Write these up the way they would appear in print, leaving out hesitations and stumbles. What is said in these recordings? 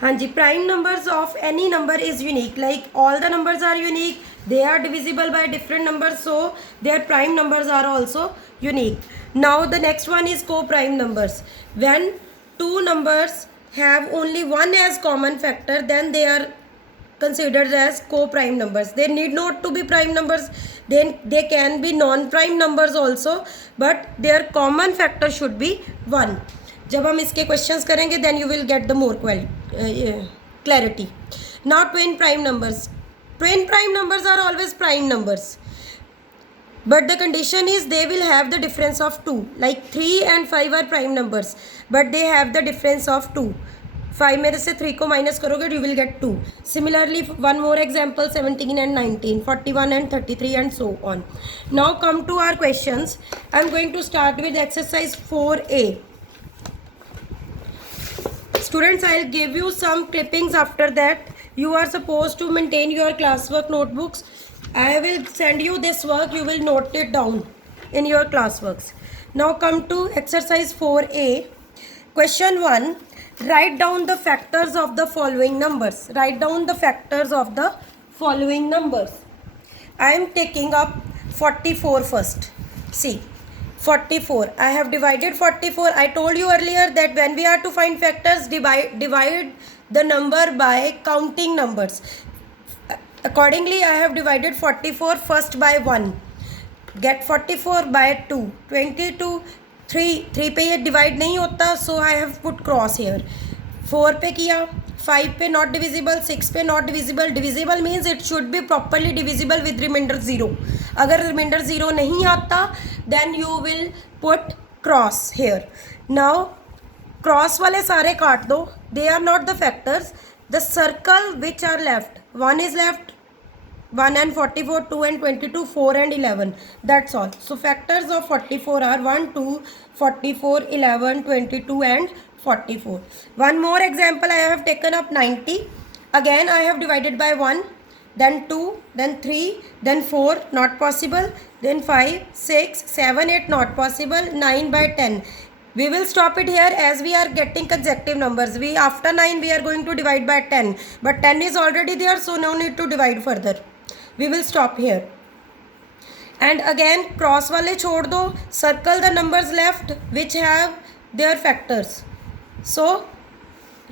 हाँ जी, prime numbers of any number is unique. Like all the numbers are unique, they are divisible by different numbers, so their prime numbers are also unique. Now the next one is co-prime numbers. When two numbers have only one as common factor, then they are considered as co-prime numbers. They need not to be prime numbers, then they can be non-prime numbers also, but their common factor should be 1. जब हम इसके questions करेंगे then you will get the more clarity. Now twin prime numbers are always prime numbers, but the condition is they will have the difference of 2. Like 3 and 5 are prime numbers, but they have the difference of 2. 5 में से 3 को minus करोगे you will get 2. Similarly, one more example, 17 and 19, 41 and 33 and so on. Now come to our questions. I am going to start with exercise 4a. Students, I'll give you some clippings. After that you are supposed to maintain your classwork notebooks. I will send you this work, you will note it down in your classworks. Now come to exercise 4a. Question 1. Write down the factors of the following numbers. Write down the factors of the following numbers. I am taking up 44 first. See, 44. I have divided 44. I told you earlier that when we are to find factors, divide the number by counting numbers. Accordingly, I have divided 44 first by 1. Get 44 by 2. 22. 3 पे ये divide नहीं होता, so I have put cross here. 4 पे किया, 5 पे not divisible, 6 पे not divisible. Divisible means it should be properly divisible with remainder 0. अगर remainder 0 नहीं आता then you will put cross here. Now cross वाले सारे काट दो, they are not the factors. The circle which are left, 1 is left, 1 and 44, 2 and 22, 4 and 11. That's all. So factors of 44 are 1, 2, 44, 11, 22 and 44. One more example, I have taken up 90. Again I have divided by 1, then 2, then 3, then 4, not possible, then 5, 6, 7, 8, not possible, 9 by 10. We will stop it here as we are getting consecutive numbers. After 9 we are going to divide by 10, but 10 is already there, so no need to divide further. We will stop here. And again cross वाले छोड़ दो, circle the numbers left which have their factors. So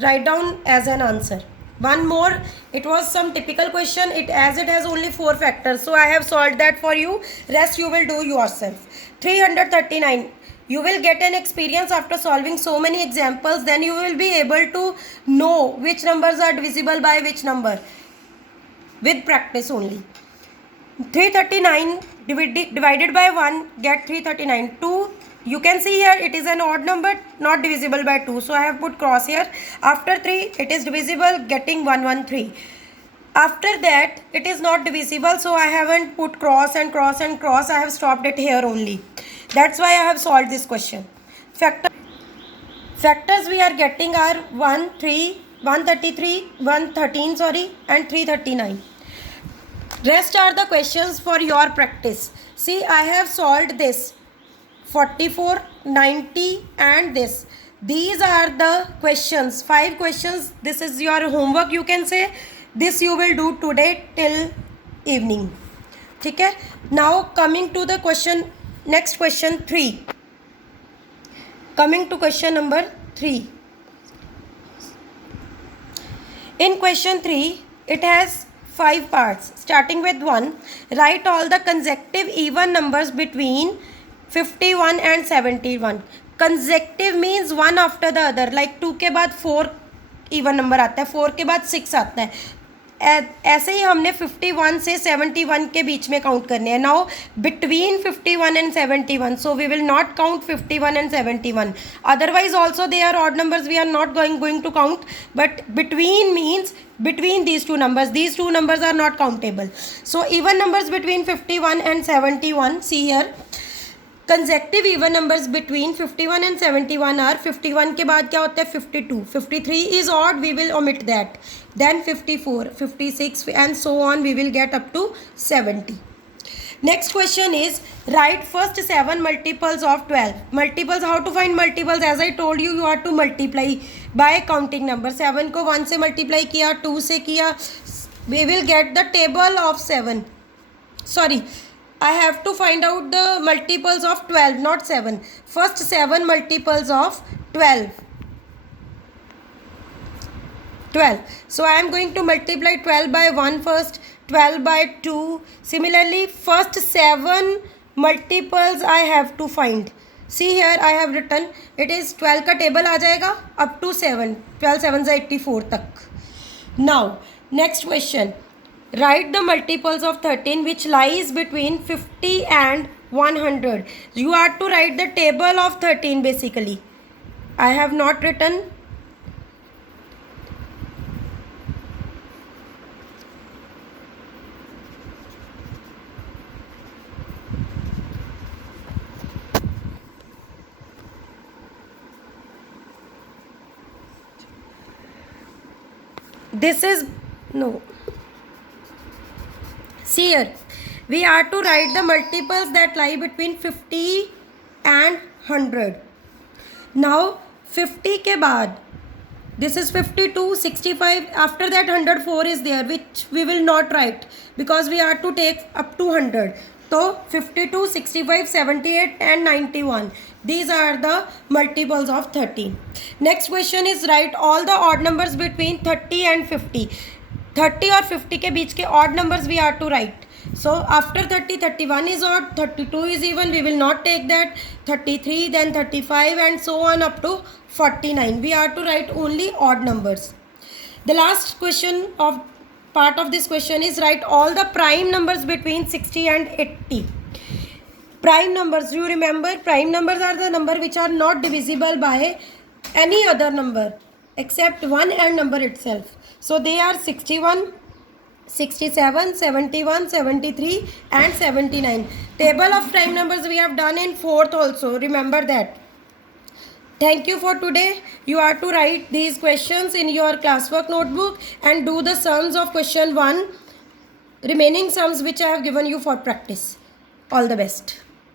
write down as an answer. One more, it was some typical question, it has only 4 factors, so I have solved that for you. Rest you will do yourself. 339. You will get an experience after solving so many examples, then you will be able to know which numbers are divisible by which number with practice only. 339 divided by 1, get 339. 2, you can see here it is an odd number, not divisible by 2, so I have put cross here. After 3 it is divisible, getting 113. After that it is not divisible, so I haven't put cross and cross and cross, I have stopped it here only. That's why I have solved this question. Factors we are getting are 133, 113 sorry, and 339. Rest are the questions for your practice. See, I have solved this 44, 90 and this. These are the questions, 5 questions. This is your homework, you can say. This you will do today till evening. Okay? Now coming to the question, next question 3. Coming to question number 3. In question 3, it has 5 parts. Starting with 1, write all the consecutive even numbers between 51 and 71. Consecutive means one after the other. Like 2 के बाद 4 even number आता है, 4 के बाद 6 आता है. ऐसे ही हमने 51 से 71 के बीच में काउंट करने हैं. Now between 51 and 71, so we will not count 51 and 71. Otherwise also they are odd numbers, we are not going to count, but between means between these two numbers. These two numbers are not countable. So even numbers between 51 and 71, see here, consecutive even numbers between 51 and 71 are 51 के बाद क्या होता है 52, 53 is odd, we will omit that, then 54, 56 and so on, we will get up to 70. Next question is write first 7 multiples of 12. Multiples, how to find multiples? As I told you, you have to multiply by counting number. 7 को 1 से multiply किया, 2 से किया. We will get the table of 7. Sorry, I have to find out the multiples of 12, not 7. First 7 multiples of 12. 12. So I am going to multiply 12 by 1 first, 12 by 2. Similarly, first 7 multiples I have to find. See here I have written, it is 12 का table आ जाएगा up to 7. 12 7 से 84 तक. Now, next question. Write the multiples of 13 which lies between 50 and 100. You have to write the table of 13 basically. I have not written. This is no. See here, we are to write the multiples that lie between 50 and 100. Now 50 के बाद, this is 52, 65. After that 104 is there, which we will not write because we are to take up to 100. So 52, 65, 78 and 91. These are the multiples of 13. Next question is write all the odd numbers between 30 and 50. 30 और 50 के बीच के odd numbers we are to write. So after 30, 31 is odd, 32 is even, we will not take that, 33, then 35 and so on up to 49. We are to write only odd numbers. The last question of part of this question is write all the prime numbers between 60 and 80. Prime numbers, you remember, prime numbers are the number which are not divisible by any other number except one and number itself. So they are 61, 67, 71, 73 and 79. Table of prime numbers we have done in 4th also. Remember that. Thank you for today. You are to write these questions in your classwork notebook and do the sums of question 1. Remaining sums which I have given you for practice. All the best.